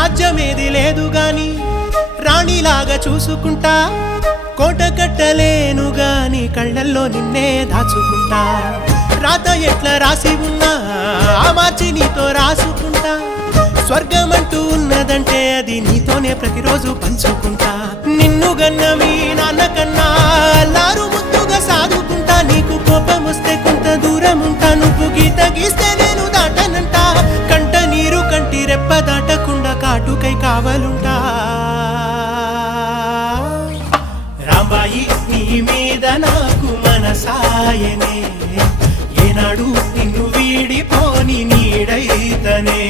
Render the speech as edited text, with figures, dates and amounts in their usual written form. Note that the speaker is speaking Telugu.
రాజ్యమేది లేదు గాని రాణిలాగా చూసుకుంటా కోట కట్టలేను గాని కళ్ళల్లో నిన్నే దాచుకుంటా రాత ఎట్లా రాసి ఉన్నా ఆ మార్చి నీతో రాసుకుంటా స్వర్గమంటూ ఉన్నదంటే అది నీతోనే ప్రతిరోజు పంచుకుంటా నిన్ను గన్న మీ నాన్న కన్నా లారు ముద్దుగా సాదుకుంటా నీకు కోపం వస్తే కొంత దూరం ఉంటా నువ్వు గీత గీస్తే నేను దాటనంట కంట నీరు కంటి రెప్ప దాటకుండా కాటుకై కావలుంటా రాంబాయి నీ మీద నాకు మనసాయనే ఏనాడు నిన్ను వీడిపోని నీడైతనే